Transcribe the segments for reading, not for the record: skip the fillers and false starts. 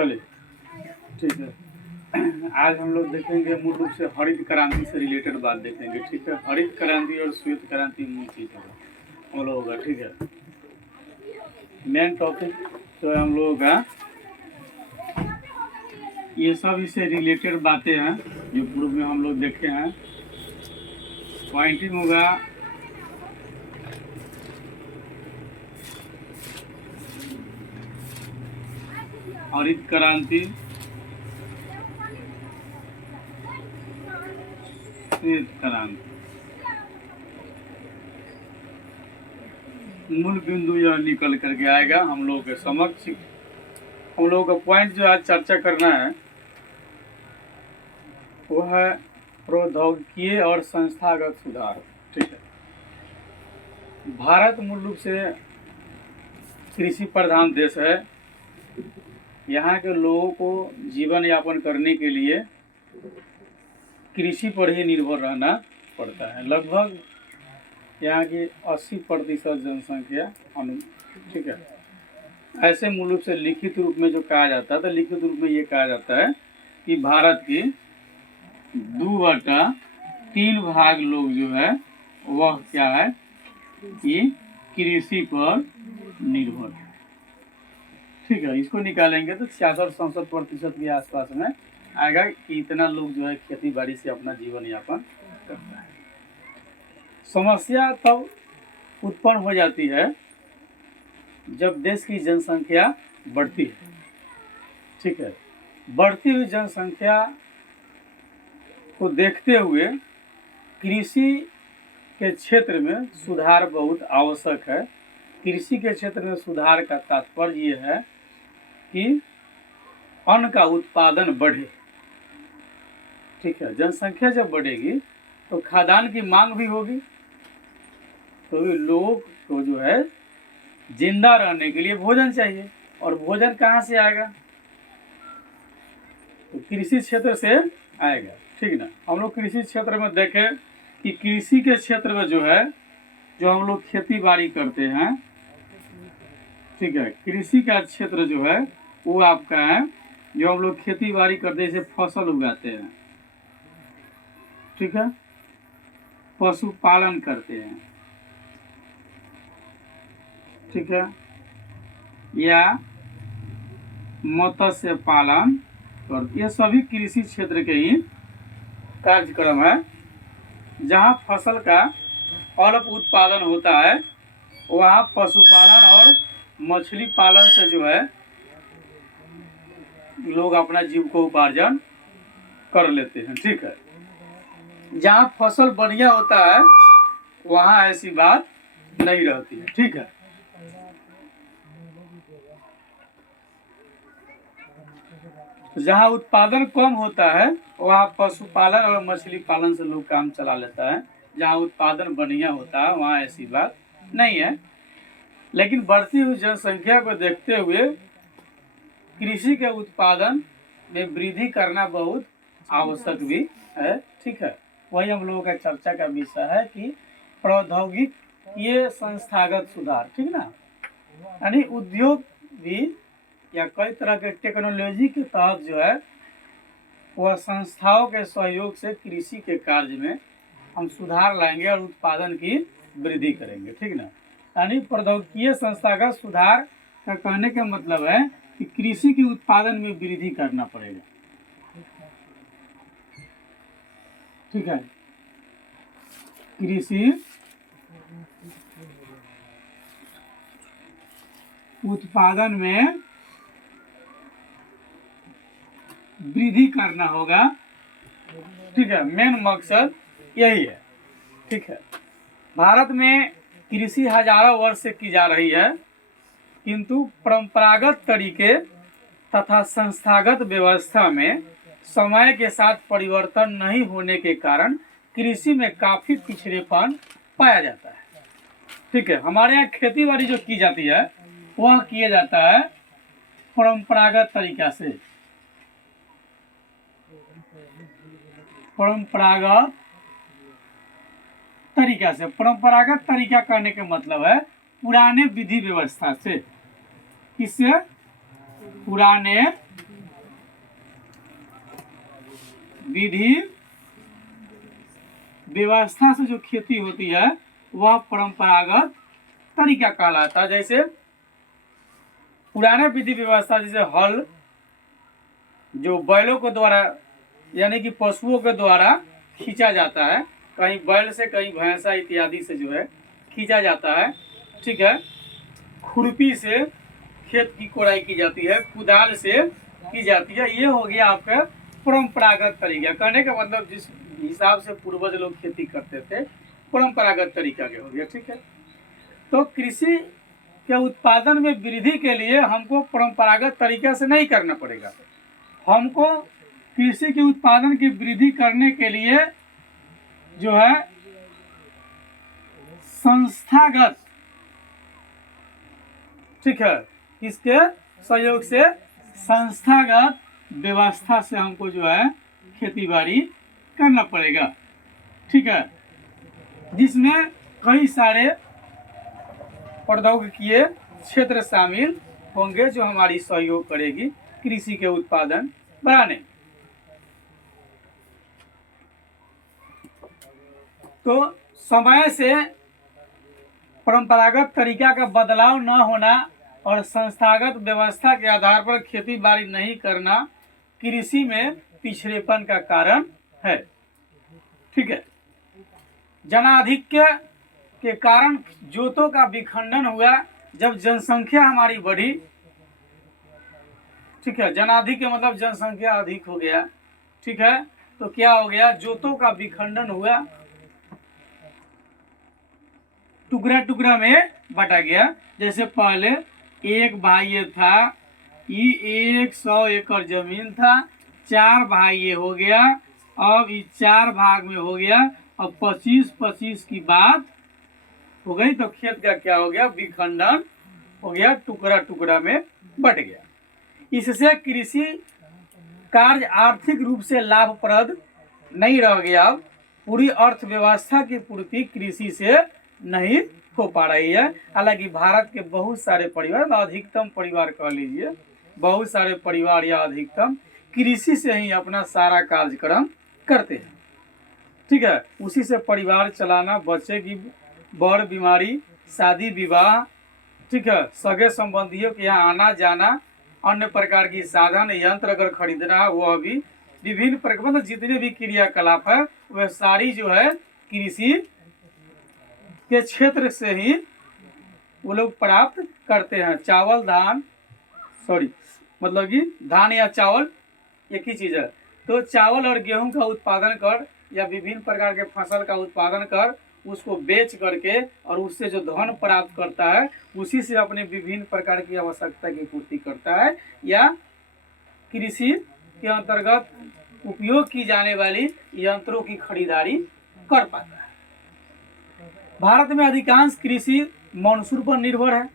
चलिए ठीक है। आज हम लोग देखेंगे मूल रूप से हरित क्रांति से रिलेटेड बात देखेंगे। ठीक है, हरित क्रांति और श्वेत क्रांति मूल चीज हम लोगों का। ठीक है, मेन टॉपिक जो है हम लोगों का ये सब इससे रिलेटेड बातें हैं जो पूर्व में हम लोग देखे हैं। पॉइंटिंग होगा हरित क्रांति, श्वेत क्रांति। मूल बिंदु यह निकल करके आएगा हम लोगों के समक्ष। हम लोगों का पॉइंट जो आज चर्चा करना है वो है प्रौद्योगिकीय और संस्थागत सुधार। ठीक है, भारत मूल रूप से कृषि प्रधान देश है। यहाँ के लोगों को जीवन यापन करने के लिए कृषि पर ही निर्भर रहना पड़ता है। लगभग यहाँ की 80% जनसंख्या ठीक है। ऐसे मूल रूप से लिखित रूप में जो कहा जाता है, तो लिखित रूप में ये कहा जाता है कि भारत की 2/3 भाग लोग जो है वह क्या है कि कृषि पर निर्भर है। ठीक है, इसको निकालेंगे तो 66-67% के आसपास में आएगा कि इतना लोग जो है खेती बाड़ी से अपना जीवन यापन करता है। समस्या तब उत्पन्न हो जाती है जब देश की जनसंख्या बढ़ती है। ठीक है, बढ़ती हुई जनसंख्या को देखते हुए कृषि के क्षेत्र में सुधार बहुत आवश्यक है। कृषि के क्षेत्र में सुधार का तात्पर्य ये है कि अन्न का उत्पादन बढ़े। ठीक है, जनसंख्या जब बढ़ेगी तो खाद्यान्न की मांग भी होगी, तो लोग को जो है जिंदा रहने के लिए भोजन चाहिए, और भोजन कहाँ से आएगा? तो कृषि क्षेत्र से आएगा। ठीक ना, हम लोग कृषि क्षेत्र में देखें कि कृषि के क्षेत्र में जो है जो हम लोग खेती बाड़ी करते हैं, ठीक है, कृषि का क्षेत्र जो है वो आपका है जो हम लोग खेती बाड़ी करते हैं, जैसे फसल उगाते हैं, ठीक है, पशुपालन करते हैं, ठीक है, या मत्स्य पालन करते, ये सभी कृषि क्षेत्र के ही कार्यक्रम है। जहाँ फसल का अल्प उत्पादन होता है वहाँ पशुपालन और मछली पालन से जो है लोग अपना जीविकोपार्जन कर लेते हैं। ठीक है, जहाँ फसल बढ़िया होता है वहाँ ऐसी बात नहीं रहती है। ठीक है, जहाँ उत्पादन कम होता है वहाँ पशुपालन और मछली पालन से लोग काम चला लेता है। जहाँ उत्पादन बढ़िया होता है वहाँ ऐसी बात नहीं है। लेकिन बढ़ती हुई जनसंख्या को देखते हुए कृषि के उत्पादन में वृद्धि करना बहुत आवश्यक भी है। ठीक है, वही हम लोगों का चर्चा का विषय है कि प्रौद्योगिकीय संस्थागत सुधार। ठीक ना, यानी उद्योग भी या कई तरह के टेक्नोलॉजी के तहत जो है वह संस्थाओं के सहयोग से कृषि के कार्य में हम सुधार लाएंगे और उत्पादन की वृद्धि करेंगे। ठीक ना, यानी प्रौद्योगिकीय संस्थागत सुधार का कहने का मतलब है कि कृषि के उत्पादन में वृद्धि करना पड़ेगा। ठीक है, कृषि उत्पादन में वृद्धि करना होगा। ठीक है, मेन मकसद यही है। ठीक है, भारत में कृषि हजारों वर्ष से की जा रही है, किंतु परंपरागत तरीके तथा संस्थागत व्यवस्था में समय के साथ परिवर्तन नहीं होने के कारण कृषि में काफी पिछड़ेपन पाया जाता है। ठीक है, हमारे यहाँ खेती बाड़ी जो की जाती है वह किया जाता है परंपरागत तरीका से। परंपरागत तरीका करने का मतलब है पुराने विधि व्यवस्था से। किससे? पुराने विधि व्यवस्था से जो खेती होती है वह परंपरागत तरीका कहलाता है। जैसे पुराने विधि व्यवस्था, जैसे हल जो बैलों के द्वारा यानी कि पशुओं के द्वारा खींचा जाता है, कहीं बैल से कहीं भैंसा इत्यादि से जो है खींचा जाता है, ठीक है। खुरपी से खेत की कोड़ाई की जाती है, कुदाल से की जाती है। ये हो गया आपका परंपरागत तरीका। कहने का मतलब जिस हिसाब से पूर्वज लोग खेती करते थे परंपरागत तरीका के हो गया, ठीक है। तो कृषि के उत्पादन में वृद्धि के लिए हमको परंपरागत तरीका से नहीं करना पड़ेगा। हमको कृषि के उत्पादन की वृद्धि करने के लिए जो है संस्थागत, ठीक है, इसके सहयोग से संस्थागत व्यवस्था से हमको जो है खेती बाड़ी करना पड़ेगा, ठीक है, जिसमें कई सारे प्रौद्योगिकीय क्षेत्र शामिल होंगे जो हमारी सहयोग करेगी कृषि के उत्पादन बढ़ाने। तो समय से परंपरागत तरीका का बदलाव न होना और संस्थागत व्यवस्था के आधार पर खेती बाड़ी नहीं करना कृषि में पिछड़ेपन का कारण है, ठीक है। जनाधिक्य के कारण जोतों का विखंडन हुआ। जब जनसंख्या हमारी बढ़ी, ठीक है, जनाधिक्य मतलब जनसंख्या अधिक हो गया, ठीक है, तो क्या हो गया, जोतों का विखंडन हुआ, टुकड़ा टुकड़ा में बटा गया। जैसे पहले एक भाई था, ये 100 एकड़ जमीन था, 4 भाई ये हो गया, अब ये 4 भाग में हो गया, अब 25-25 की बात हो गई, तो खेत का क्या हो गया, विखंडन हो गया, टुकड़ा टुकड़ा में बट गया। इससे कृषि कार्य आर्थिक रूप से लाभप्रद नहीं रह गया। अब पूरी अर्थव्यवस्था की पूर्ति कृषि से नहीं हो पा रही है। हालांकि भारत के बहुत सारे परिवार, अधिकतम परिवार कह लीजिए, बहुत सारे परिवार या अधिकतम कृषि से ही अपना सारा कार्यक्रम करते हैं, ठीक है। उसी से परिवार चलाना, बच्चे की बड़ बीमारी, शादी विवाह, ठीक है, सगे संबंधियों के यहाँ आना जाना, अन्य प्रकार की साधन यंत्र अगर खरीदना है वो अभी विभिन्न प्रकार, मतलब जितने भी क्रियाकलाप है वह सारी जो है कृषि के क्षेत्र से ही वो लोग प्राप्त करते हैं। चावल धान, मतलब कि धान या चावल एक ही चीज़ है। तो चावल और गेहूं का उत्पादन कर या विभिन्न प्रकार के फसल का उत्पादन कर उसको बेच करके और उससे जो धन प्राप्त करता है उसी से अपने विभिन्न प्रकार की आवश्यकता की पूर्ति करता है या कृषि के अंतर्गत उपयोग की जाने वाली यंत्रों की खरीदारी कर पाता है। भारत में अधिकांश कृषि मानसून पर निर्भर है।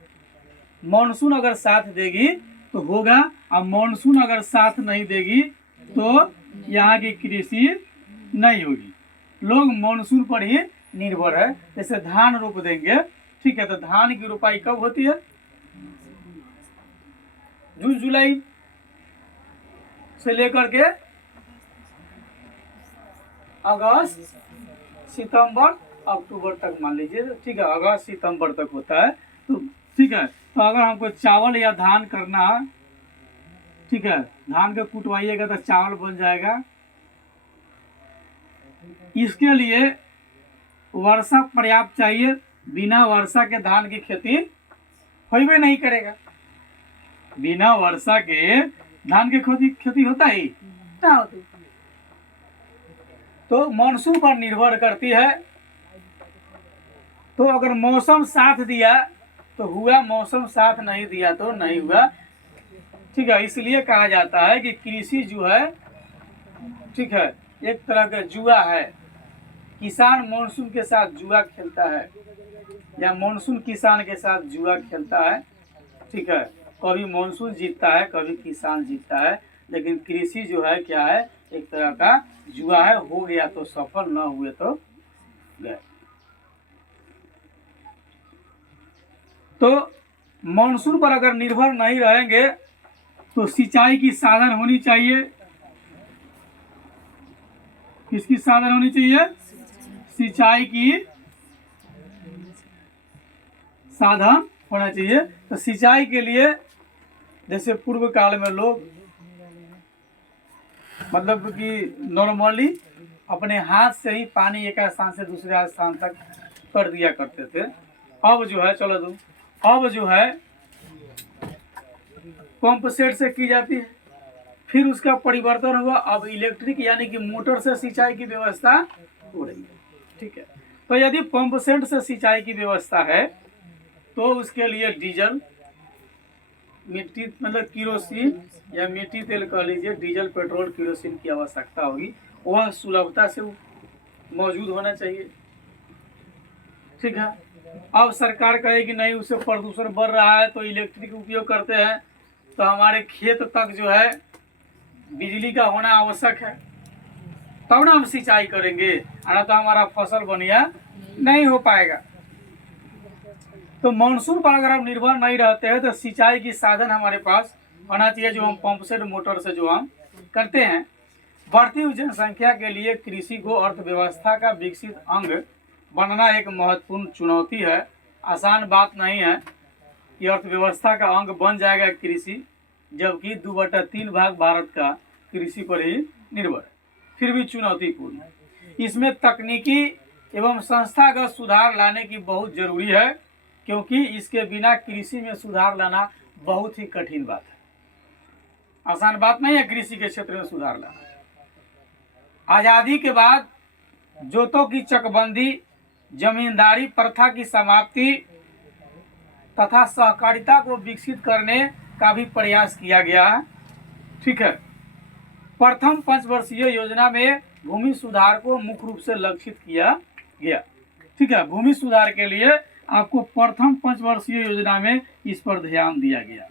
मानसून अगर साथ देगी तो होगा, और मानसून अगर साथ नहीं देगी तो यहाँ की कृषि नहीं होगी। लोग मानसून पर ही निर्भर है। जैसे धान रोप देंगे, ठीक है, तो धान की रोपाई कब होती है, जून जुलाई से लेकर के अगस्त सितंबर अक्टूबर तक मान लीजिए, ठीक है, अगस्त सितंबर तक होता है। तो ठीक है, तो अगर हमको चावल या धान करना है, ठीक है, धान को कुटवाइएगा तो चावल बन जाएगा। इसके लिए वर्षा पर्याप्त चाहिए। बिना वर्षा के धान की खेती होइबे नहीं करेगा। बिना वर्षा के धान की खेती होता ही क्या होती, तो मानसून पर निर्भर करती है। तो अगर मौसम साथ दिया तो हुआ, मौसम साथ नहीं दिया तो नहीं हुआ, ठीक है। इसलिए कहा जाता है कि कृषि जो है, ठीक है, एक तरह का जुआ है। किसान मानसून के साथ जुआ खेलता है या मानसून किसान के साथ जुआ खेलता है, ठीक है। कभी मानसून जीतता है, कभी किसान जीतता है, लेकिन कृषि जो है क्या है, एक तरह का जुआ है। हो गया तो सफल, न हुए तो गए। तो मानसून पर अगर निर्भर नहीं रहेंगे तो सिंचाई की साधन होनी चाहिए, किसकी साधन होनी चाहिए? सिंचाई की साधन होना चाहिए। तो सिंचाई के लिए जैसे पूर्व काल में लोग मतलब कि नॉर्मली अपने हाथ से ही पानी एक स्थान से दूसरे स्थान तक कर दिया करते थे। अब जो है चलो दो, अब जो है पंप सेट से की जाती है। फिर उसका परिवर्तन हुआ, अब इलेक्ट्रिक यानी कि मोटर से सिंचाई की व्यवस्था हो रही है। ठीक है, तो यदि पंप सेट से सिंचाई की व्यवस्था है तो उसके लिए डीजल, मिट्टी मतलब किरोसिन या मिट्टी तेल कह लीजिए, डीजल पेट्रोल किरोसिन की आवश्यकता होगी, वह सुलभता से मौजूद होना चाहिए। ठीक है, अब सरकार कहे कि नहीं उससे प्रदूषण बढ़ रहा है तो इलेक्ट्रिक उपयोग करते हैं, तो हमारे खेत तक जो है बिजली का होना आवश्यक है, तब ना हम सिंचाई करेंगे, ना तो हमारा फसल बढ़िया नहीं हो पाएगा। तो मानसून पर अगर हम निर्भर नहीं रहते हैं तो सिंचाई की साधन हमारे पास होना चाहिए, जो हम पंप सेट मोटर से जो हम करते हैं। बढ़ती हुई जनसंख्या के लिए कृषि को अर्थव्यवस्था का विकसित अंग बनना एक महत्वपूर्ण चुनौती है। आसान बात नहीं है कि अर्थव्यवस्था का अंग बन जाएगा कृषि, जबकि 2/3 भाग भारत का कृषि पर ही निर्भर है। फिर भी चुनौतीपूर्ण है। इसमें तकनीकी एवं संस्थागत सुधार लाने की बहुत जरूरी है, क्योंकि इसके बिना कृषि में सुधार लाना बहुत ही कठिन बात है। आसान बात नहीं है कृषि के क्षेत्र में सुधार लाना। आजादी के बाद जोतों की चकबंदी, जमींदारी प्रथा की समाप्ति तथा सहकारिता को विकसित करने का भी प्रयास किया गया है। ठीक है, प्रथम पंचवर्षीय योजना में भूमि सुधार को मुख्य रूप से लक्षित किया गया। ठीक है, भूमि सुधार के लिए आपको प्रथम पंचवर्षीय योजना में इस पर ध्यान दिया गया।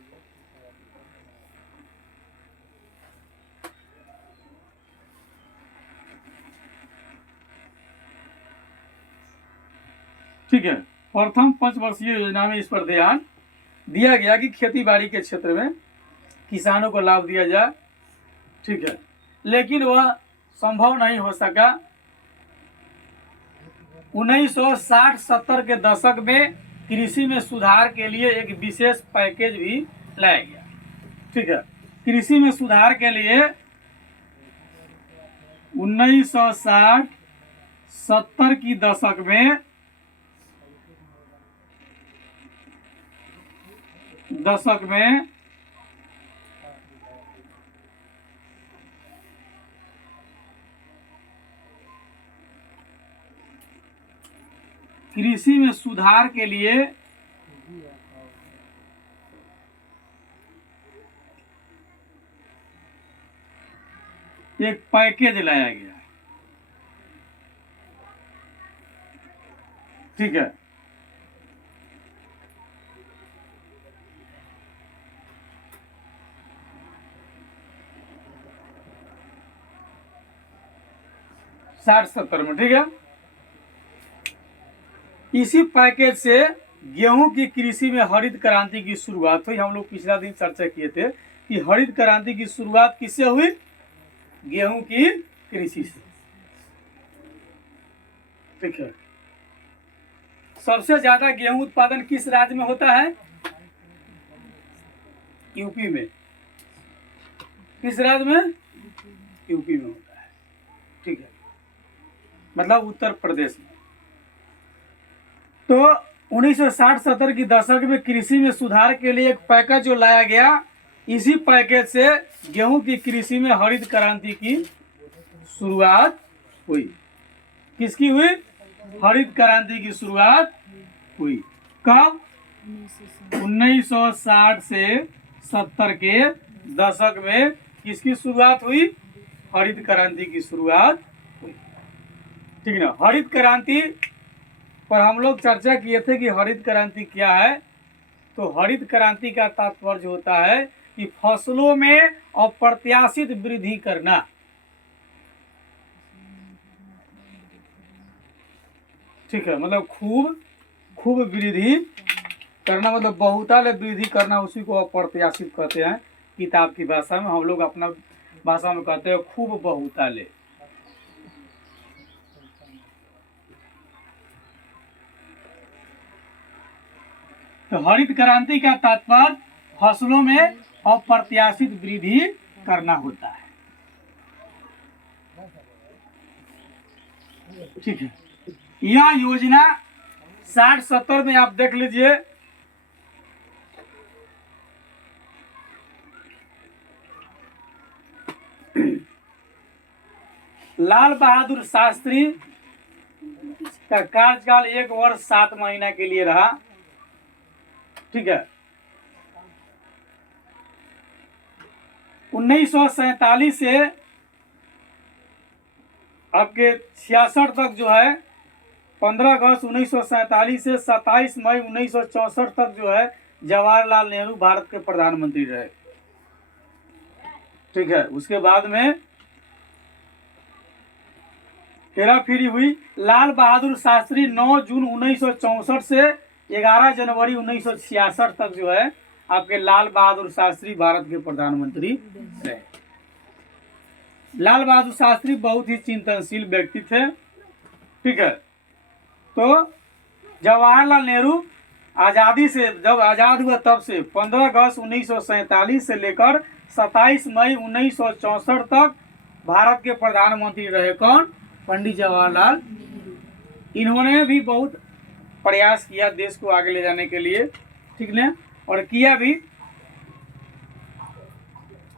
ठीक है, प्रथम पंचवर्षीय योजना में इस पर ध्यान दिया गया कि खेती बाड़ी के क्षेत्र में किसानों को लाभ दिया जाए। ठीक है, लेकिन वह संभव नहीं हो सका। 1960-70 के दशक में कृषि में सुधार के लिए एक विशेष पैकेज भी लाया गया। ठीक है, कृषि में सुधार के लिए 1960-70 की दशक में कृषि में सुधार के लिए एक पैकेज लाया गया। ठीक है, साठ 70 में। ठीक है, इसी पैकेज से गेहूं की कृषि में हरित क्रांति की शुरुआत हुई। हम लोग पिछला दिन चर्चा किए थे कि हरित क्रांति की शुरुआत किससे हुई? गेहूं की कृषि से। ठीक है, सबसे ज्यादा गेहूं उत्पादन किस राज्य में होता है? यूपी में। किस राज्य में? यूपी में होता है। ठीक है, मतलब उत्तर प्रदेश में। तो 1960-70 की दशक में कृषि में सुधार के लिए एक पैकेज जो लाया गया, इसी पैकेज से गेहूं की कृषि में हरित क्रांति की शुरुआत हुई। किसकी हुई? हरित क्रांति की शुरुआत हुई। कब? 1960 से 70 के दशक में किसकी शुरुआत हुई? हरित क्रांति की शुरुआत हुई। ठीक है ना, हरित क्रांति पर हम लोग चर्चा किए थे कि हरित क्रांति क्या है। तो हरित क्रांति का तात्पर्य होता है कि फसलों में अप्रत्याशित वृद्धि करना। ठीक है, मतलब खूब वृद्धि करना, मतलब बहुतायत वृद्धि करना, उसी को अप्रत्याशित कहते हैं। किताब की भाषा में, हम लोग अपना भाषा में कहते हैं खूब बहुतायत। तो हरित क्रांति का तात्पर्य फसलों में अप्रत्याशित वृद्धि करना होता है। ठीक है, यह योजना 60-70 में आप देख लीजिए, लाल बहादुर शास्त्री का कार्यकाल 1 वर्ष 7 महीना के लिए रहा। ठीक है, 1947 से आपके 66 तक जो है, 15 अगस्त 1947 से 27 मई 1964 तक जो है जवाहरलाल नेहरू भारत के प्रधानमंत्री रहे। ठीक है, उसके बाद में हेराफेरी हुई। लाल बहादुर शास्त्री 9 जून 1964 से 11 जनवरी 1966 तक जो है आपके लाल बहादुर शास्त्री भारत के प्रधानमंत्री रहे। लाल बहादुर शास्त्री बहुत ही चिंतनशील व्यक्ति थे। ठीक है, तो जवाहरलाल नेहरू आज़ादी से जब आज़ाद हुआ तब से 15 अगस्त 1947 से लेकर 27 मई 1964 तक भारत के प्रधानमंत्री रहे। कौन? पंडित जवाहरलाल। इन्होंने भी बहुत प्रयास किया देश को आगे ले जाने के लिए। ठीक है, और किया भी।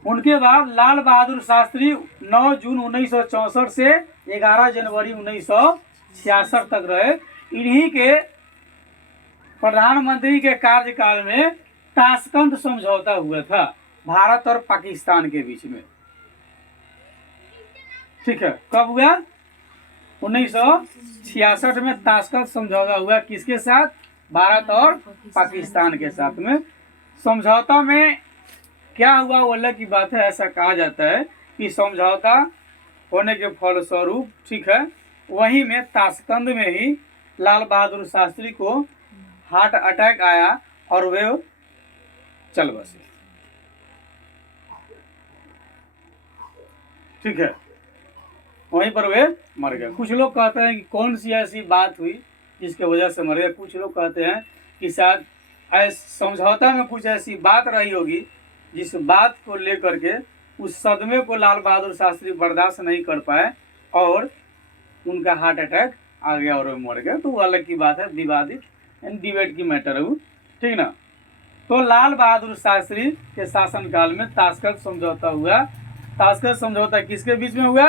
उनके बाद लाल बहादुर शास्त्री 9 जून 1964 से 11 जनवरी 1966 तक रहे। इन्हीं के प्रधानमंत्री के कार्यकाल में ताशकंद समझौता हुआ था भारत और पाकिस्तान के बीच में। ठीक है, कब हुआ? 1966 में ताशकंद समझौता हुआ। किसके साथ? भारत और पाकिस्तान के साथ में। समझौता में क्या हुआ वो अलग की बात है। ऐसा कहा जाता है कि समझौता होने के फलस्वरूप, ठीक है, वहीं में ताशकंद में ही लाल बहादुर शास्त्री को हार्ट अटैक आया और वे चल बसे। ठीक है, वहीं पर वे मर गए। कुछ लोग कहते हैं कि कौन सी ऐसी बात हुई जिसके वजह से मर गए। कुछ लोग कहते हैं कि शायद समझौता में कुछ ऐसी बात रही होगी जिस बात को लेकर के उस सदमे को लाल बहादुर शास्त्री बर्दाश्त नहीं कर पाए और उनका हार्ट अटैक आ गया और वे मर गए। तो वो अलग की बात है, विवादित डिबेट की मैटर है वो। ठीक ना। तो लाल बहादुर शास्त्री के शासनकाल में ताशकंद समझौता हुआ। ताशकंद समझौता किसके बीच में हुआ?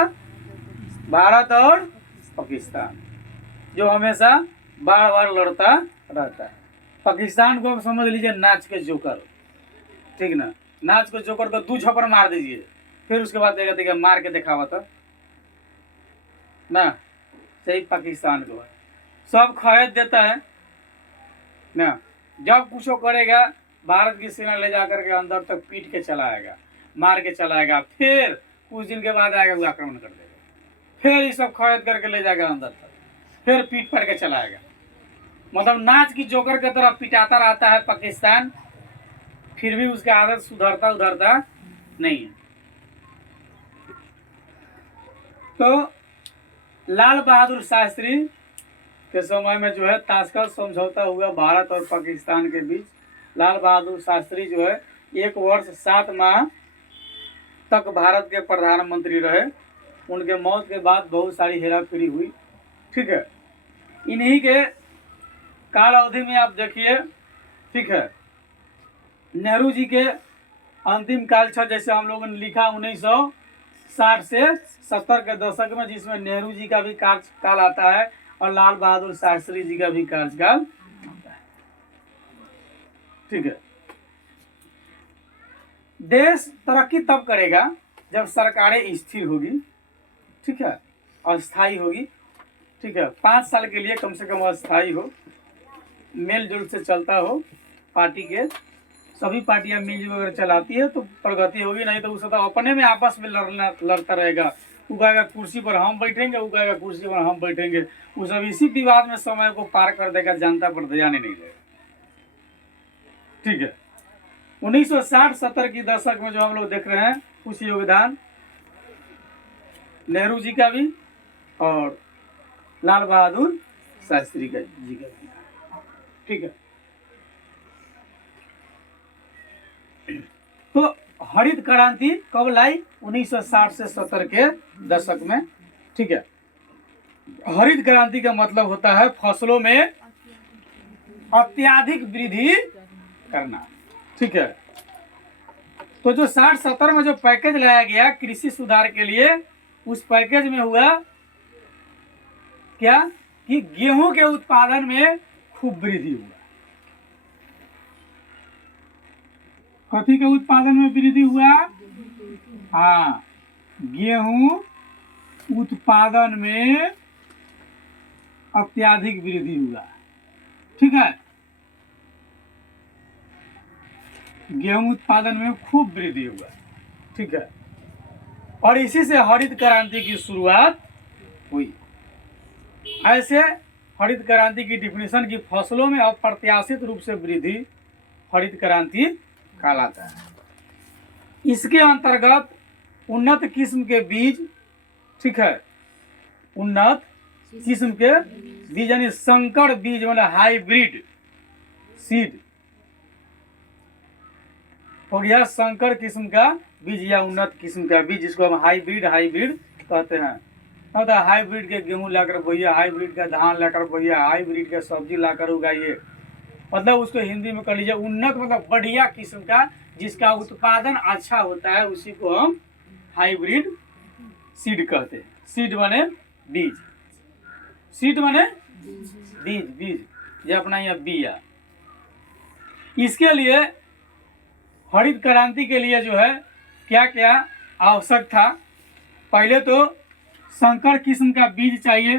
भारत और पाकिस्तान, जो हमेशा बार बार लड़ता रहता है। पाकिस्तान को समझ लीजिए नाच के जोकर। ठीक ना, नाच के जोकर को 2 झपड़ मार दीजिए, फिर उसके बाद देखा मार के दिखावा था ना। सही पाकिस्तान को सब खैर देता है ना। जब कुछ करेगा भारत की सेना ले जाकर के अंदर तक पीट के चलाएगा, मार के चलाएगा, फिर कुछ दिन के बाद आएगा वो आक्रमण कर देगा, फिर ये सब खैर करके ले जाएगा अंदर तक, फिर पीट पड़ के चलाएगा। मतलब नाच की जोकर की तरह पिटाता रहता है पाकिस्तान, फिर भी उसका आदत सुधरता उधरता नहीं है। तो लाल बहादुर शास्त्री के समय में जो है ताशकंद समझौता हुआ भारत और पाकिस्तान के बीच। लाल बहादुर शास्त्री जो है 1 वर्ष 7 माह तक भारत के प्रधानमंत्री रहे। उनके मौत के बाद बहुत सारी हेराफेरी हुई। ठीक है, इन्हीं के काल अवधि में आप देखिए, ठीक है, नेहरू जी के अंतिम काल था, जैसे हम लोगों ने लिखा 1960 से 70 के दशक में, जिसमें नेहरू जी का भी कार्यकाल आता है और लाल बहादुर शास्त्री जी का भी कार्यकाल आता है। ठीक है, देश तरक्की तब करेगा जब सरकारें स्थिर होगी, ठीक है, अस्थायी होगी। ठीक है, 5 साल के लिए कम से कम अस्थायी हो, मेलजोल से चलता हो, पार्टी के सभी पार्टियां मिलजुल अगर चलाती है तो प्रगति होगी, नहीं तो उसका अपने में आपस में लड़ता रहेगा। वो कहेगा कुर्सी पर हम बैठेंगे, वो कहेगा कुर्सी पर हम बैठेंगे, वो सब इसी विवाद में समय को पार कर देगा, जनता पर ध्यान ही नहीं देगा। ठीक है, 1960-70 की दशक में जो हम लोग देख रहे हैं, कुछ योगदान नेहरू जी का भी और लाल बहादुर शास्त्री जी का भी। ठीक है, तो हरित क्रांति कब लाई? 1960 से 70 के दशक में। ठीक है, हरित क्रांति का मतलब होता है फसलों में अत्याधिक वृद्धि करना। ठीक है, तो जो 60-70 में जो पैकेज लाया गया कृषि सुधार के लिए, उस पैकेज में हुआ क्या कि गेहूं के उत्पादन में खूब वृद्धि हुआ। कथी के उत्पादन में वृद्धि हुआ? हाँ, गेहूं उत्पादन में अत्याधिक वृद्धि हुआ। ठीक है, गेहूं उत्पादन में खूब वृद्धि हुआ। ठीक है, और इसी से हरित क्रांति की शुरुआत हुई। ऐसे हरित क्रांति की डिफिनेशन की फसलों में अप्रत्याशित रूप से वृद्धि हरित क्रांति कहलाता है। इसके अंतर्गत उन्नत किस्म के बीज, ठीक है, उन्नत किस्म के बीज यानी संकर बीज मतलब हाइब्रिड सीड हो गया, संकर किस्म का बीज या उन्नत किस्म का बीज, जिसको हम हाइब्रिड कहते हैं। मतलब हाइब्रिड के गेहूं लाकर बोइए, हाइब्रिड का धान लाकर बोइए, हाइब्रिड का सब्जी लाकर उगाइए, मतलब उसको हिंदी में कर लीजिए उन्नत, मतलब बढ़िया किस्म का जिसका उत्पादन अच्छा होता है, उसी को हम हाइब्रिड सीड कहते हैं। सीड माने बीज, सीड माने बीज, बीज ये अपना यहाँ बिया। इसके लिए हरित क्रांति के लिए जो है क्या क्या आवश्यक था? पहले तो संकर किस्म का बीज चाहिए।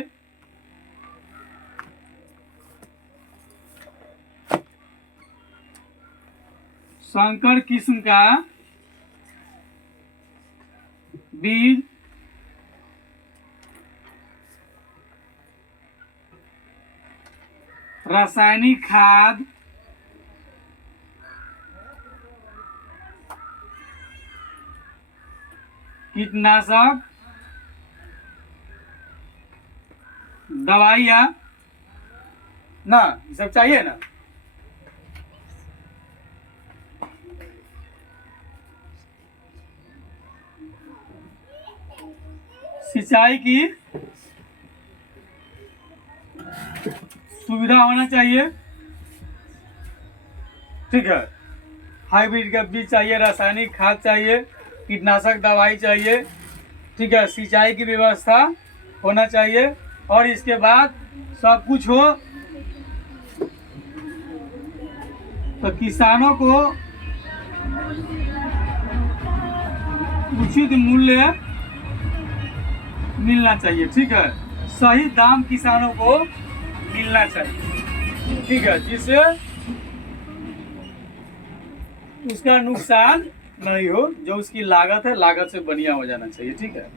संकर किस्म का बीज रासायनिक खाद कीटनाशक दवाइयाँ ना, ये सब चाहिए ना। सिंचाई की सुविधा होना चाहिए। ठीक है, हाइब्रिड का बीज चाहिए, रासायनिक खाद चाहिए, कीटनाशक दवाई चाहिए। ठीक है, सिंचाई की व्यवस्था होना चाहिए, और इसके बाद सब कुछ हो तो किसानों को उचित मूल्य मिलना चाहिए। ठीक है, सही दाम किसानों को मिलना चाहिए। ठीक है, जिससे उसका नुकसान नहीं हो, जो उसकी लागत है लागत से बढ़िया हो जाना चाहिए। ठीक है,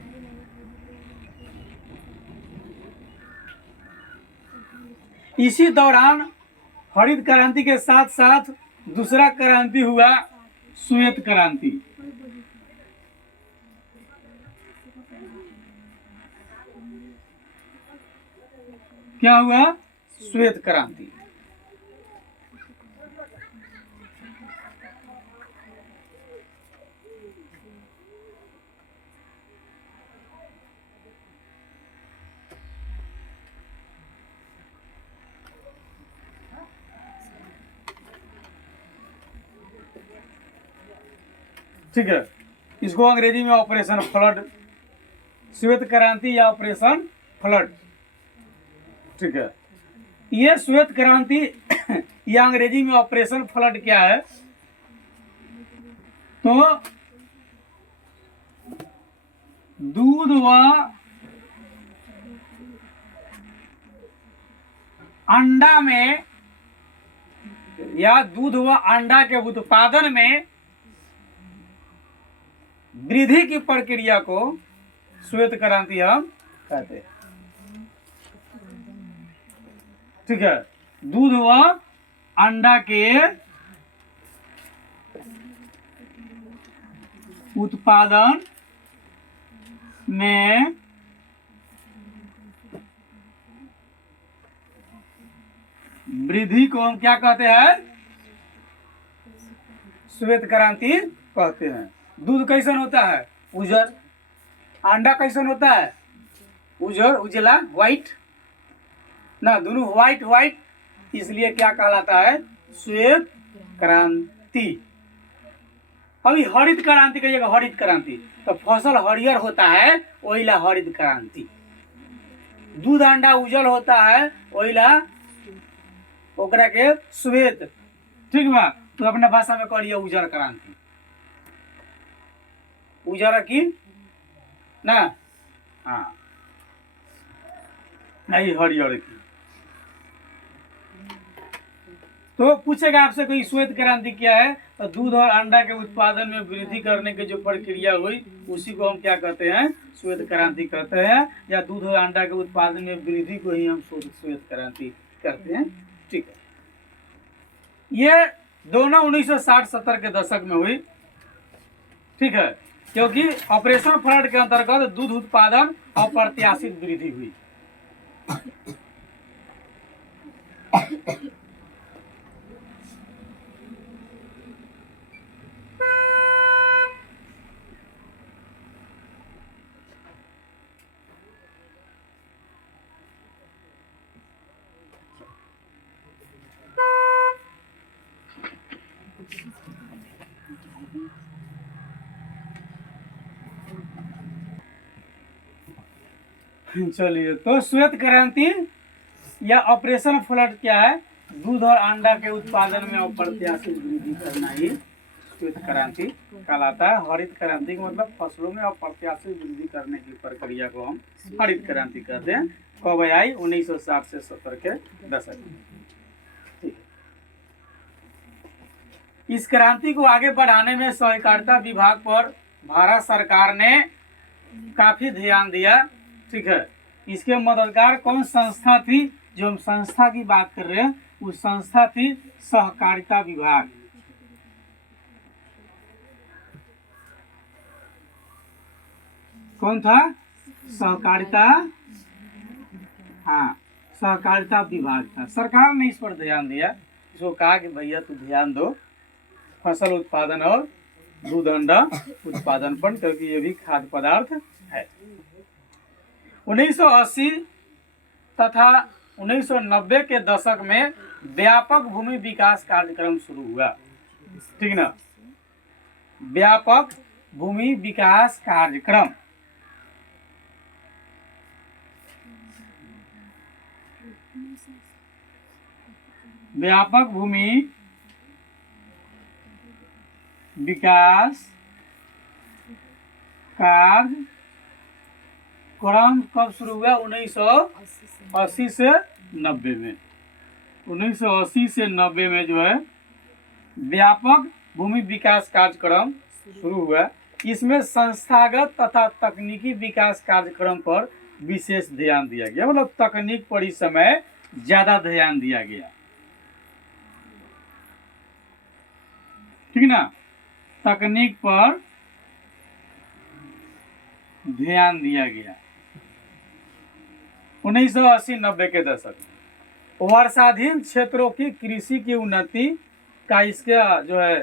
इसी दौरान हरित क्रांति के साथ साथ दूसरा क्रांति हुआ, श्वेत क्रांति। क्या हुआ? श्वेत क्रांति। ठीक है, इसको अंग्रेजी में ऑपरेशन फ्लड, श्वेत क्रांति या ऑपरेशन फ्लड। ठीक है, ये श्वेत क्रांति या अंग्रेजी में ऑपरेशन फ्लड क्या है? तो दूध व अंडा में या दूध व अंडा के उत्पादन में वृद्धि की प्रक्रिया को श्वेत क्रांति हम कहते हैं। ठीक है, दूध व अंडा के उत्पादन में वृद्धि को हम क्या कहते हैं? श्वेत क्रांति कहते हैं। दूध कैसन होता है? उजर। अंडा कैसन होता है? उजर, उजला, व्हाइट ना, दोनों व्हाइट व्हाइट, इसलिए क्या कहलाता है? श्वेत क्रांति। अभी हरित क्रांति कहिएगा, हरित क्रांति तो फसल हरियर होता है, ओइला हरित क्रांति। दूध अंडा उजल होता है, ओइला ओकरा के श्वेत। ठीक बा, तो अपना भाषा में कहिए उजर क्रांति, उजर की ना, हाँ नहीं हरियर की। तो पूछेगा आपसे कोई श्वेत क्रांति क्या है, तो दूध और अंडा के उत्पादन में वृद्धि करने की जो प्रक्रिया हुई उसी को हम क्या कहते हैं? श्वेत क्रांति कहते हैं, या दूध और अंडा के उत्पादन में वृद्धि को ही हम श्वेत क्रांति कहते हैं। ठीक है, ये दोनों 1960-70 के दशक में हुई। ठीक है, क्योंकि ऑपरेशन फ्लड के अंतर्गत दूध उत्पादन अप्रत्याशित वृद्धि हुई। चलिए, तो श्वेत क्रांति या ऑपरेशन फ्लड क्या है? दूध और अंडा के उत्पादन में अप्रत्याशित वृद्धि करना ही श्वेत क्रांति कहलाता है। हरित क्रांति का मतलब फसलों में अप्रत्याशित वृद्धि करने की प्रक्रिया को हम हरित क्रांति कहते हैं। कब आई? 1960 से 70 के दशक में। ठीक है, इस क्रांति को आगे बढ़ाने में सहकारिता विभाग पर भारत सरकार ने काफी ध्यान दिया। ठीक है, इसके मददगार कौन संस्था थी? जो हम संस्था की बात कर रहे हैं उस संस्था थी सहकारिता विभाग। कौन था? सहकारिता, हाँ सहकारिता विभाग था। सरकार ने इस पर ध्यान दिया, इसको कहा कि भैया तू ध्यान दो फसल उत्पादन और दूध अंडा उत्पादन पर, क्योंकि ये भी खाद्य पदार्थ है। 1980 तथा 1990 के दशक में व्यापक भूमि विकास कार्यक्रम शुरू हुआ। ठीक ना, व्यापक भूमि विकास कार्यक्रम। व्यापक भूमि विकास कार्यक्रम कब शुरू हुआ? 1980 से 90 में। 1980 से 90 में जो है व्यापक भूमि विकास कार्यक्रम शुरू हुआ। इसमें संस्थागत तथा तकनीकी विकास कार्यक्रम पर विशेष ध्यान दिया गया, मतलब तकनीक पर इस समय ज्यादा ध्यान दिया गया। ठीक ना, तकनीक पर ध्यान दिया गया। 1980-90 के दशक में वर्षाधीन क्षेत्रों की कृषि की उन्नति का इसका जो है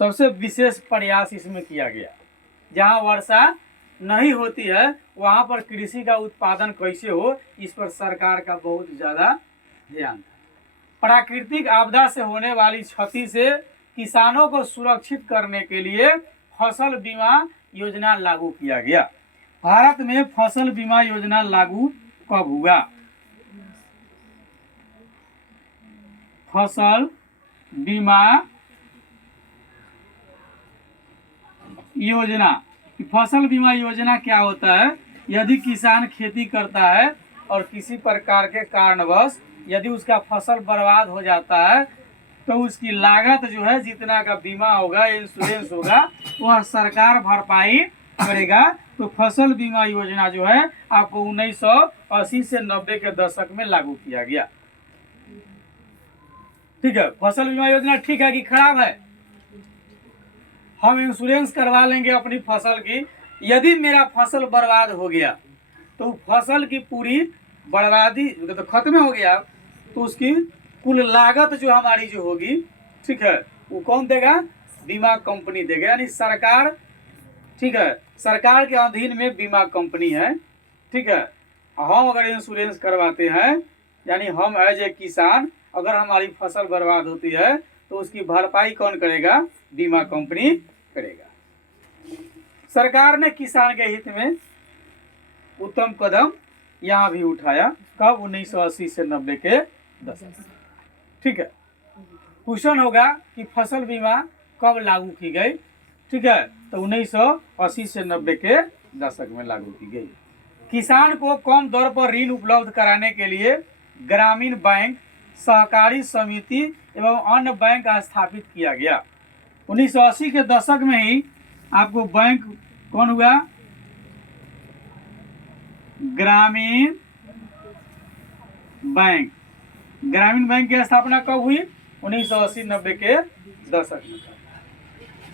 सबसे विशेष प्रयास इसमें किया गया। जहाँ वर्षा नहीं होती है वहाँ पर कृषि का उत्पादन कैसे हो, इस पर सरकार का बहुत ज़्यादा ध्यान था। प्राकृतिक आपदा से होने वाली क्षति से किसानों को सुरक्षित करने के लिए फसल बीमा योजना लागू किया गया। भारत में फसल बीमा योजना लागू कब हुआ? फसल बीमा योजना। फसल बीमा योजना क्या होता है? यदि किसान खेती करता है और किसी प्रकार के कारणवश यदि उसका फसल बर्बाद हो जाता है तो उसकी लागत जो है, जितना का बीमा होगा, इंश्योरेंस होगा, वह सरकार भरपाई करेगा। तो फसल बीमा योजना जो है आपको 1980 से 90 के दशक में लागू किया गया। ठीक है, फसल बीमा योजना ठीक है कि खराब है? हम इंश्योरेंस करवा लेंगे अपनी फसल की, यदि मेरा फसल बर्बाद हो गया तो फसल की पूरी बर्बादी तो खत्म हो गया, तो उसकी कुल लागत जो हमारी जो होगी, ठीक है, वो कौन देगा? बीमा कंपनी देगा, यानी सरकार, ठीक है, सरकार के अधीन में बीमा कंपनी है, ठीक है। हम अगर इंश्योरेंस करवाते हैं, यानी हम एज ए किसान अगर हमारी फसल बर्बाद होती है तो उसकी भरपाई कौन करेगा? बीमा कंपनी करेगा। सरकार ने किसान के हित में उत्तम कदम यहाँ भी उठाया, कब? 1980 से 90 के दशक, ठीक है। क्वेश्चन होगा कि फसल बीमा कब लागू की गई, ठीक है, तो 1980 से 90 के दशक में लागू की गई। किसान को कम दर पर ऋण उपलब्ध कराने के लिए ग्रामीण बैंक, सहकारी समिति एवं अन्य बैंक स्थापित किया गया। 1980 के दशक में ही आपको बैंक कौन हुआ? ग्रामीण बैंक। ग्रामीण बैंक की स्थापना कब हुई? 1980-90 के दशक में।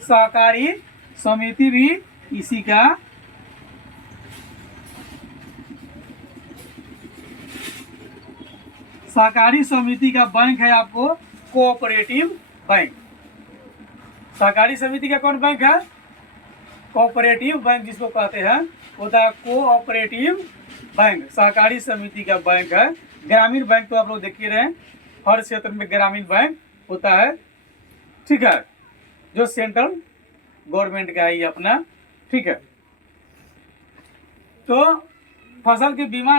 सहकारी समिति भी इसी का सहकारी समिति का बैंक है आपको कोऑपरेटिव बैंक। सहकारी समिति का कौन बैंक है? कोऑपरेटिव बैंक जिसको कहते हैं, होता है कोऑपरेटिव बैंक, सहकारी समिति का बैंक है। ग्रामीण बैंक तो आप लोग देख ही रहे हैं, हर क्षेत्र में ग्रामीण बैंक होता है, ठीक है, जो सेंट्रल गवर्नमेंट का है ये अपना, ठीक है। तो फसल की बीमा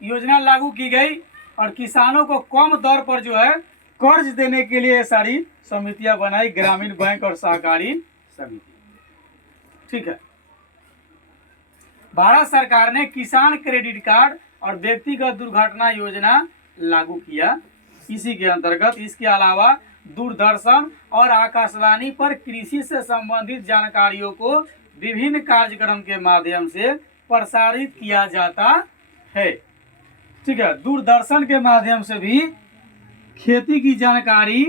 योजना लागू की गई और किसानों को कम दर पर जो है कर्ज देने के लिए सारी समितियां बनाई, ग्रामीण बैंक और सहकारी समिति, ठीक है। भारत सरकार ने किसान क्रेडिट कार्ड और व्यक्तिगत दुर्घटना योजना लागू किया इसी के अंतर्गत। इसके अलावा दूरदर्शन और आकाशवाणी पर कृषि से संबंधित जानकारियों को विभिन्न कार्यक्रम के माध्यम से प्रसारित किया जाता है, ठीक है। दूरदर्शन के माध्यम से भी खेती की जानकारी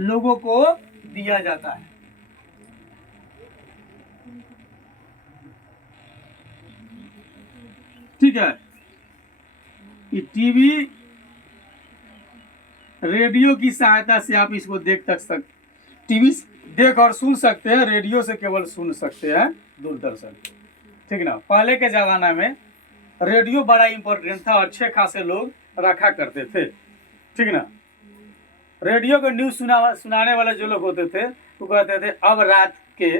लोगों को दिया जाता है, ठीक है। ये टीवी, रेडियो की सहायता से आप इसको देख तक सकते, टीवी देख और सुन सकते हैं, रेडियो से केवल सुन सकते हैं दूरदर्शन, ठीक ना। पहले के ज़माना में रेडियो बड़ा इम्पोर्टेंट था, अच्छे खासे लोग रखा करते थे, ठीक ना। रेडियो को न्यूज़ सुनाने वाले जो लोग होते थे वो कहते थे अब रात के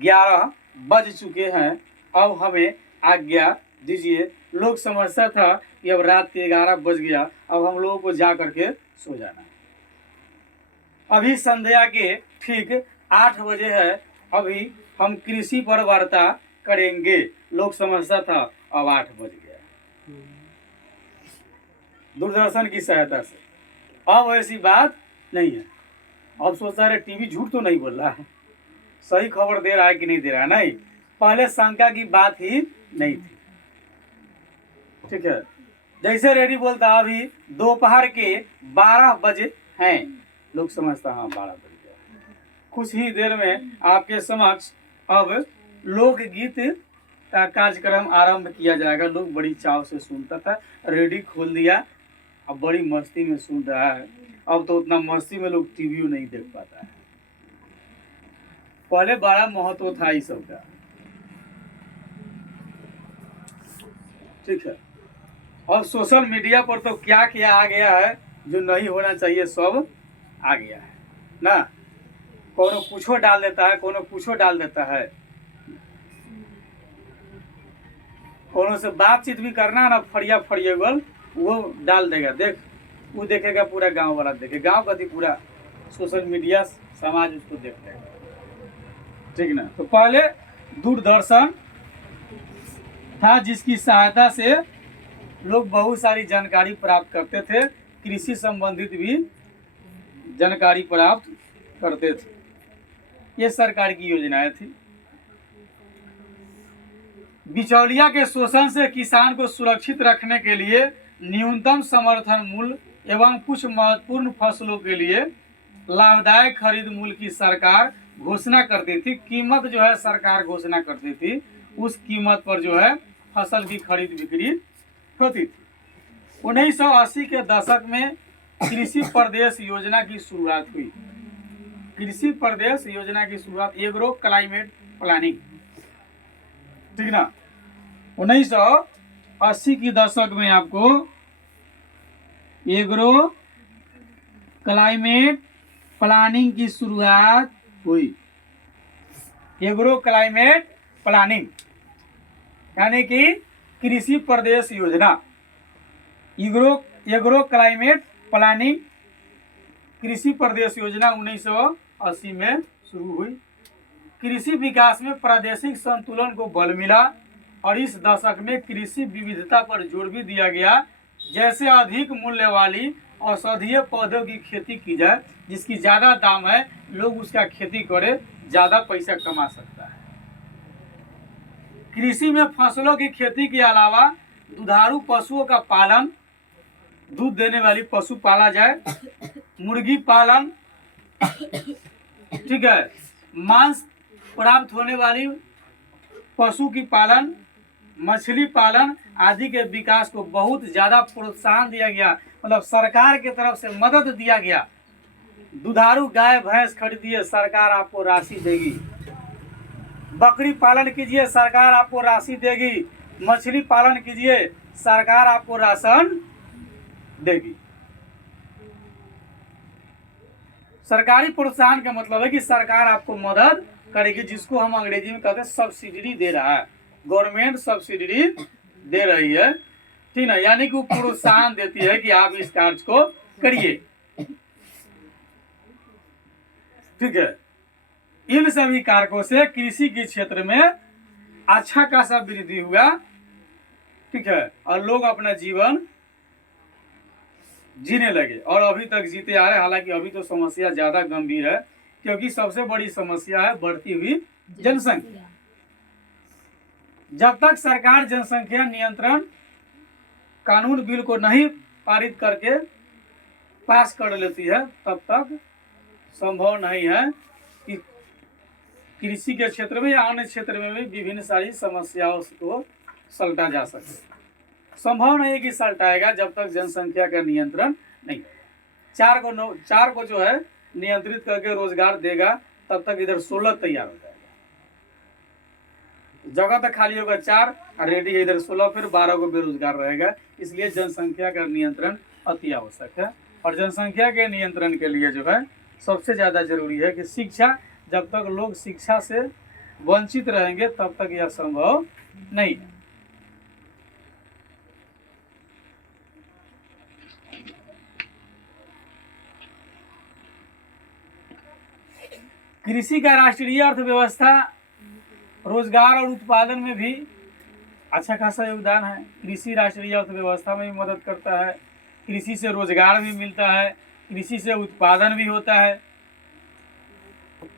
11 बज चुके हैं, अब हमें आज्ञा दीजिए। लोग समझता था कि अब रात के 11 बज गया, अब हम लोगों को जा करके सो जाना है। अभी संध्या के ठीक 8 बजे है, अभी हम कृषि पर वार्ता करेंगे। लोग समझता था अब 8 बज गया, दूरदर्शन की सहायता से। अब ऐसी बात नहीं है। अब सोचता है टीवी झूठ तो नहीं बोल रहा है, सही खबर दे रहा है कि नहीं दे रहा है। नहीं, पहले शंका की बात ही नहीं थी, ठीक है। जैसे रेडियो बोलता अभी दोपहर के 12 बजे हैं, लोग समझता हाँ 12 बज गया। कुछ ही देर में आपके समक्ष अब लोकगीत का कार्यक्रम आरंभ किया जाएगा। लोग बड़ी चाव से सुनता था, रेडियो खोल दिया, अब बड़ी मस्ती में सुन रहा है। अब तो उतना मस्ती में लोग टीवी नहीं देख पाता है, पहले बड़ा महत्व था इस सब का, ठीक है। और सोशल मीडिया पर तो क्या क्या आ गया है, जो नहीं होना चाहिए सब आ गया है ना। कोनो कुछो डाल देता है, कोनो कुछो डाल देता है। कोनो से बातचीत भी करना ना, फड़िया फड़िएबल वो डाल देगा, देख वो देखेगा, पूरा गांव वाला देखे, गांव का पूरा सोशल मीडिया समाज उसको देख लेगा, ठीक ना। तो पहले दूरदर्शन था जिसकी सहायता से लोग बहुत सारी जानकारी प्राप्त करते थे, कृषि संबंधित भी जानकारी प्राप्त करते थे। ये सरकार की योजनाएं थी। बिचौलिया के शोषण से किसान को सुरक्षित रखने के लिए न्यूनतम समर्थन मूल्य एवं कुछ महत्वपूर्ण फसलों के लिए लाभदायक खरीद मूल्य की सरकार घोषणा करती थी। कीमत जो है सरकार घोषणा करती थी, उस कीमत पर जो है फसल की खरीद बिक्री होती थी। 1980 के दशक में कृषि प्रदेश योजना की शुरुआत हुई। कृषि प्रदेश योजना की शुरुआत एग्रो क्लाइमेट प्लानिंग, ठीक ना, 1980 की दशक में आपको एग्रो क्लाइमेट प्लानिंग की शुरुआत हुई। एग्रो क्लाइमेट प्लानिंग यानी कि कृषि प्रदेश योजना, एग्रो क्लाइमेट प्लानिंग कृषि प्रदेश योजना 1980 में शुरू हुई। कृषि विकास में प्रादेशिक संतुलन को बल मिला और इस दशक में कृषि विविधता पर जोर भी दिया गया, जैसे अधिक मूल्य वाली औषधीय पौधों की खेती की जाए, जिसकी ज़्यादा दाम है, लोग उसका खेती करे, ज़्यादा पैसा कमा सकता है। कृषि में फसलों की खेती के अलावा दुधारू पशुओं का पालन, दूध देने वाली पशु पाला जाए, मुर्गी पालन, ठीक है, मांस प्राप्त होने वाली पशु की पालन, मछली पालन आदि के विकास को बहुत ज़्यादा प्रोत्साहन दिया गया, मतलब सरकार की तरफ से मदद दिया गया। दुधारू गाय भैंस खरीदिए, सरकार आपको राशि देगी। बकरी पालन कीजिए, सरकार आपको राशि देगी। मछली पालन कीजिए, सरकार आपको राशन देगी। सरकारी प्रोत्साहन का मतलब है कि सरकार आपको मदद करेगी, जिसको हम अंग्रेजी में कहते हैं सब्सिडी दे रहा है, गवर्नमेंट सब्सिडी दे रही है, ठीक ना, यानी कि वो प्रोत्साहन देती है कि आप इस कार्य को करिए, ठीक है। इन सभी कारकों से कृषि के क्षेत्र में अच्छा खासा वृद्धि हुआ, ठीक है, और लोग अपना जीवन जीने लगे और अभी तक जीते आ रहे। हालांकि अभी तो समस्या ज्यादा गंभीर है, क्योंकि सबसे बड़ी समस्या है बढ़ती हुई जनसंख्या। जब तक सरकार जनसंख्या नियंत्रण कानून बिल को नहीं पारित करके पास कर लेती है, तब तक संभव नहीं है कि कृषि के क्षेत्र में या अन्य क्षेत्र में भी विभिन्न सारी समस्याओं को सलटा जा सके। संभव नहीं है कि सलटाएगा जब तक जनसंख्या का नियंत्रण नहीं। चार को जो है नियंत्रित करके रोजगार देगा, तब तक इधर 16 तैयार हो जाएगा। जगह तक खाली होगा 4 और रेडी है इधर 16, फिर 12 को बेरोजगार रहेगा। इसलिए जनसंख्या का नियंत्रण अति आवश्यक है। और जनसंख्या के नियंत्रण के लिए जो है सबसे ज़्यादा जरूरी है कि शिक्षा, जब तक लोग शिक्षा से वंचित रहेंगे तब तक यह संभव नहीं है। कृषि का राष्ट्रीय अर्थव्यवस्था, रोजगार और उत्पादन में भी अच्छा खासा योगदान है। कृषि राष्ट्रीय अर्थव्यवस्था में भी मदद करता है, कृषि से रोजगार भी मिलता है, कृषि से उत्पादन भी होता है।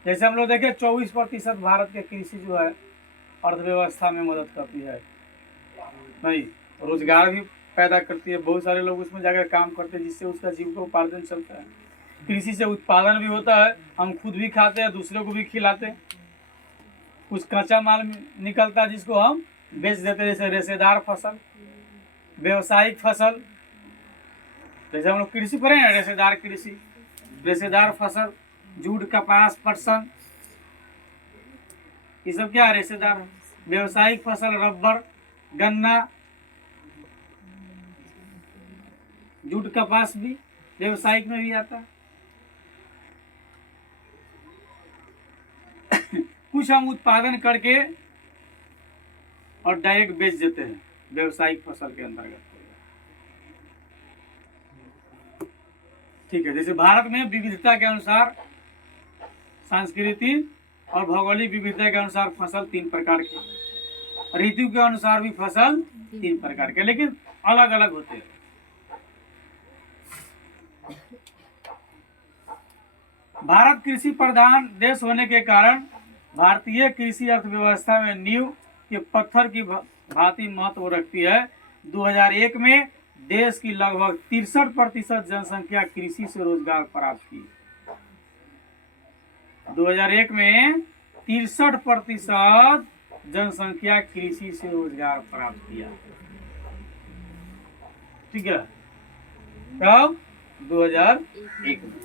जैसे हम लोग देखें 24% भारत के कृषि जो है अर्थव्यवस्था में मदद करती है, नहीं रोजगार भी पैदा करती है। बहुत सारे लोग उसमें जाकर काम करते हैं, जिससे उसका जीविकोपार्जन चलता है। कृषि से उत्पादन भी होता है, हम खुद भी खाते हैं, दूसरों को भी खिलाते हैं। कुछ कच्चा माल निकलता है जिसको हम बेच देते हैं, जैसे रेशेदार फसल, व्यावसायिक फसल। जैसे हम लोग कृषि पढ़े हैं, रेशेदार कृषि, रेशेदार फसल, जूट, कपास, पटसन, ये सब क्या है? रेशेदार। व्यावसायिक फसल रबर, गन्ना, जूट, कपास भी व्यावसायिक में भी आता है। कुछ हम उत्पादन करके और डायरेक्ट बेच देते हैं, व्यावसायिक फसल के अंतर्गत, ठीक है। जैसे भारत में विविधता के अनुसार, सांस्कृतिक और भौगोलिक विविधता के अनुसार फसल 3 प्रकार के, ऋतु के अनुसार भी फसल 3 प्रकार के, लेकिन अलग अलग होते हैं। भारत कृषि प्रधान देश होने के कारण भारतीय कृषि अर्थव्यवस्था में नींव के पत्थर की भांति महत्व रखती है। 2001 में देश की लगभग 63% जनसंख्या कृषि से रोजगार प्राप्त की। 2001 में 63% जनसंख्या कृषि से रोजगार प्राप्त किया, ठीक है। कब? 2001 में।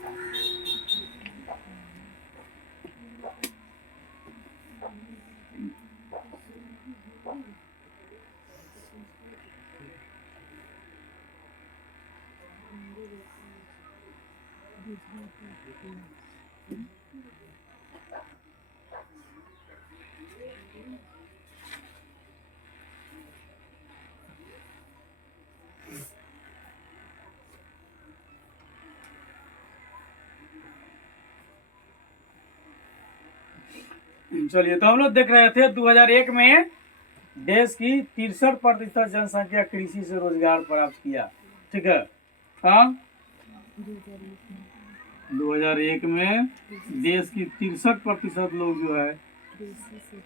चलिए, तो हम लोग देख रहे थे 2001 में देश की 63% जनसंख्या कृषि से रोजगार प्राप्त किया। ठीक है, हाँ 2001 में देश की 63% लोग जो है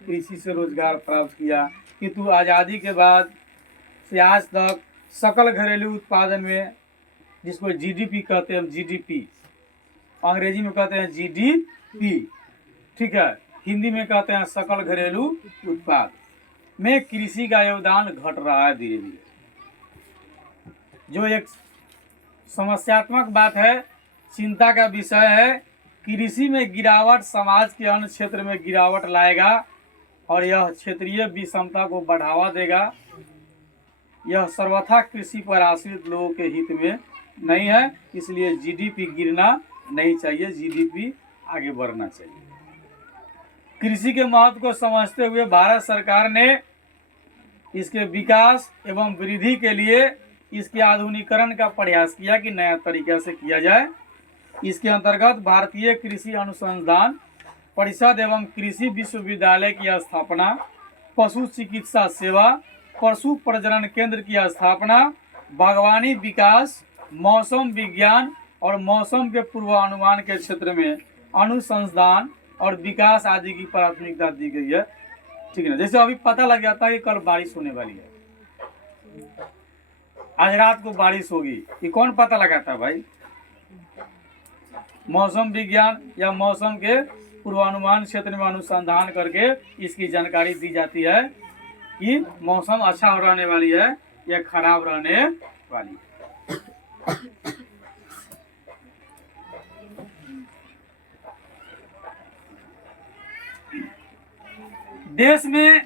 कृषि से रोजगार प्राप्त किया। किंतु आज़ादी के बाद से आज तक सकल घरेलू उत्पादन में, जिसको जीडीपी कहते हैं, जीडीपी अंग्रेजी में कहते हैं जीडीपी, ठीक है, हिंदी में कहते हैं सकल घरेलू उत्पाद, में कृषि का योगदान घट रहा है धीरे धीरे, जो एक समस्यात्मक बात है, चिंता का विषय है। कृषि में गिरावट समाज के अन्य क्षेत्र में गिरावट लाएगा और यह क्षेत्रीय विषमता को बढ़ावा देगा। यह सर्वथा कृषि पर आश्रित लोगों के हित में नहीं है, इसलिए जीडीपी गिरना नहीं चाहिए, जीडीपी आगे बढ़ना चाहिए। कृषि के महत्व को समझते हुए भारत सरकार ने इसके विकास एवं वृद्धि के लिए इसके आधुनिकीकरण का प्रयास किया कि नया तरीके से किया जाए। इसके अंतर्गत भारतीय कृषि अनुसंधान परिषद एवं कृषि विश्वविद्यालय की स्थापना, पशु चिकित्सा सेवा, पशु प्रजनन केंद्र की स्थापना, बागवानी विकास, मौसम विज्ञान और मौसम के पूर्वानुमान के क्षेत्र में अनुसंधान और विकास आदि की प्राथमिकता दी गई है। ठीक है ना, जैसे अभी पता लग जाता है कि कल बारिश होने वाली है, आज रात को बारिश होगी, ये कौन पता लगाता है भाई? मौसम विज्ञान या मौसम के पूर्वानुमान क्षेत्र में अनुसंधान करके इसकी जानकारी दी जाती है कि मौसम अच्छा रहने वाली है या खराब रहने वाली है। देश में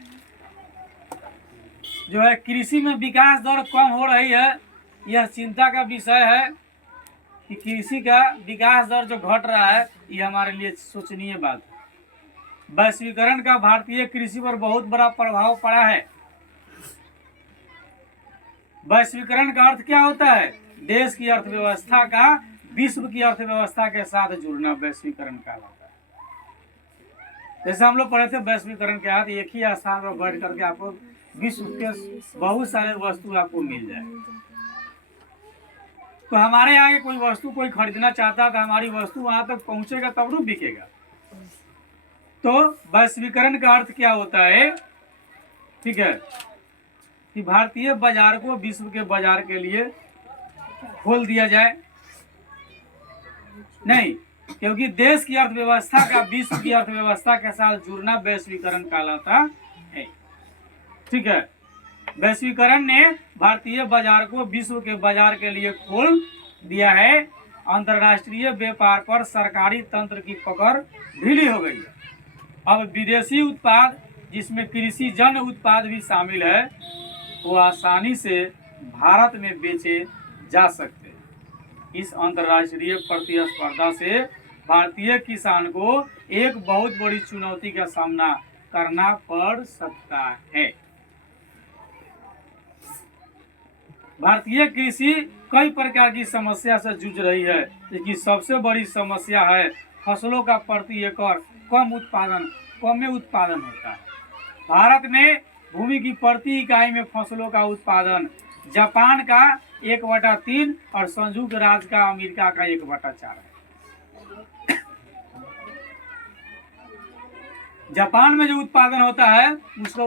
जो है कृषि में विकास दर कम हो रही है, यह चिंता का विषय है कि कृषि का विकास दर जो घट रहा है, ये हमारे लिए सोचनीय बात है। वैश्वीकरण का भारतीय कृषि पर बहुत बड़ा प्रभाव पड़ा है। वैश्वीकरण का अर्थ क्या होता है? देश की अर्थव्यवस्था का विश्व की अर्थव्यवस्था के साथ जुड़ना वैश्वीकरण का होता है। जैसे हम लोग पढ़े थे, वैश्वीकरण के अर्थ एक ही स्थान पर बैठ करके आपको विश्व के बहुत सारे वस्तु आपको मिल जाए। तो हमारे यहाँ के कोई वस्तु कोई खरीदना चाहता है तो हमारी वस्तु वहां तक पहुंचेगा तब ना बिकेगा। तो वैश्वीकरण का अर्थ क्या होता है? ठीक है, कि भारतीय बाजार को विश्व के बाजार के लिए खोल दिया जाए। नहीं, क्योंकि देश की अर्थव्यवस्था का विश्व की अर्थव्यवस्था के साथ जुड़ना वैश्वीकरण कहलाता है। ठीक है, वैश्वीकरण ने भारतीय बाजार को विश्व के बाजार के लिए खोल दिया है। अंतर्राष्ट्रीय व्यापार पर सरकारी तंत्र की पकड़ ढीली हो गई है। अब विदेशी उत्पाद, जिसमें कृषि जन्य उत्पाद भी शामिल है, वो आसानी से भारत में बेचे जा सकते हैं। इस अंतर्राष्ट्रीय प्रतिस्पर्धा से भारतीय किसान को एक बहुत बड़ी चुनौती का सामना करना पड़ सकता है। भारतीय कृषि कई प्रकार की समस्या से जूझ रही है, लेकिन सबसे बड़ी समस्या है फसलों का प्रति एकड़ कम उत्पादन होता है। भारत में भूमि की प्रति इकाई में फसलों का उत्पादन जापान का 1/3 और संयुक्त राज्य का अमेरिका का 1/4 है। जापान में जो उत्पादन होता है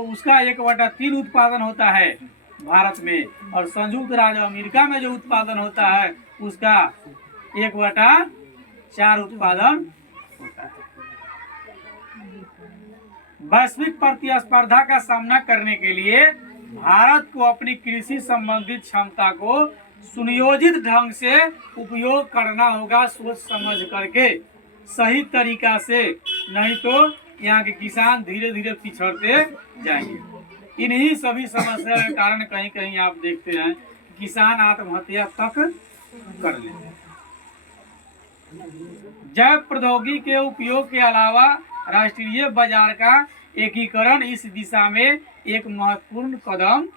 उसका 1/3 उत्पादन होता है भारत में, और संयुक्त राज्य अमेरिका में जो उत्पादन होता है उसका 1/4 उत्पादन होता है। वैश्विक प्रतिस्पर्धा का सामना करने के लिए भारत को अपनी कृषि संबंधित क्षमता को सुनियोजित ढंग से उपयोग करना होगा, सोच समझ करके, सही तरीका से, नहीं तो यहाँ के किसान धीरे धीरे पिछड़ते जाएंगे। इन्हीं सभी समस्या के कारण कहीं कहीं आप देखते हैं किसान आत्महत्या तक कर लेते हैं। जैव प्रौद्योगिकी के उपयोग के अलावा राष्ट्रीय बाजार का एकीकरण इस दिशा में एक महत्वपूर्ण कदम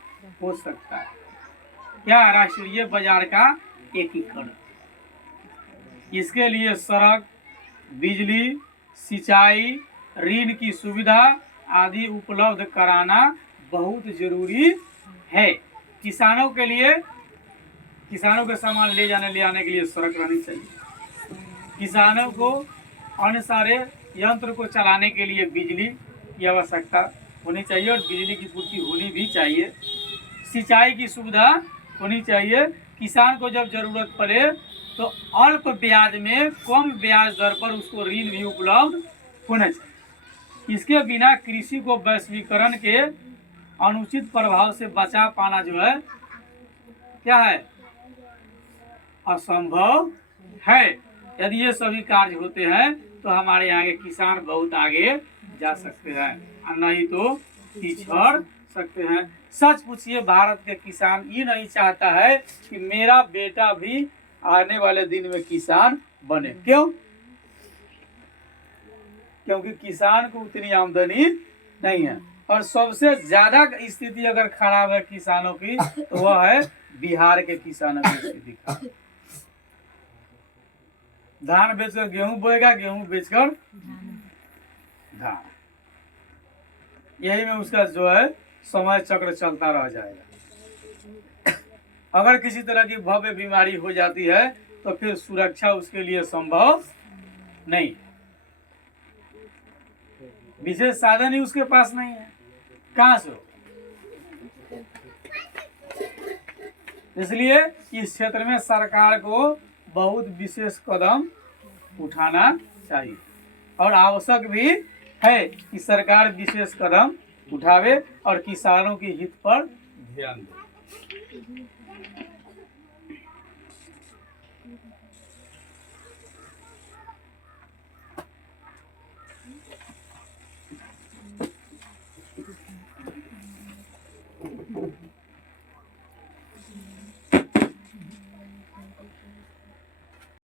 हो सकता है। क्या? राष्ट्रीय बाजार का एकीकरण। इसके लिए सड़क, बिजली, सिंचाई, ऋण की सुविधा आदि उपलब्ध कराना बहुत जरूरी है। किसानों के लिए, किसानों के सामान ले जाने ले आने के लिए सड़क रहनी चाहिए। किसानों को अन्य सारे यंत्र को चलाने के लिए बिजली की आवश्यकता होनी चाहिए और बिजली की पूर्ति होनी भी चाहिए। सिंचाई की सुविधा होनी चाहिए। किसान को जब जरूरत पड़े तो अल्प ब्याज में कम ब्याज दर पर उसको ऋण भी उपलब्ध होना चाहिए। इसके बिना कृषि को वैश्वीकरण के अनुचित प्रभाव से बचा पाना जो है क्या है, असंभव है। यदि ये सभी कार्य होते हैं तो हमारे यहाँ के किसान बहुत आगे जा सकते हैं और नहीं तो पिछड़ सकते हैं। सच पूछिए, भारत के किसान ये नहीं चाहता है कि मेरा बेटा भी आने वाले दिन में किसान बने। क्यों? क्योंकि किसान को उतनी आमदनी नहीं है। और सबसे ज्यादा स्थिति अगर खराब है किसानों की तो वह है बिहार के किसानों की स्थिति खराब। धान बेचकर गेहूं बोएगा, गेहूं बेचकर धान, यही में उसका जो है समय चक्र चलता रह जाएगा। अगर किसी तरह की भव्य बीमारी हो जाती है तो फिर सुरक्षा उसके लिए संभव नहीं, विशेष साधन ही उसके पास नहीं है, कहां से हो। इसलिए इस क्षेत्र में सरकार को बहुत विशेष कदम उठाना चाहिए और आवश्यक भी है कि सरकार विशेष कदम उठावे और किसानों के हित पर ध्यान दे।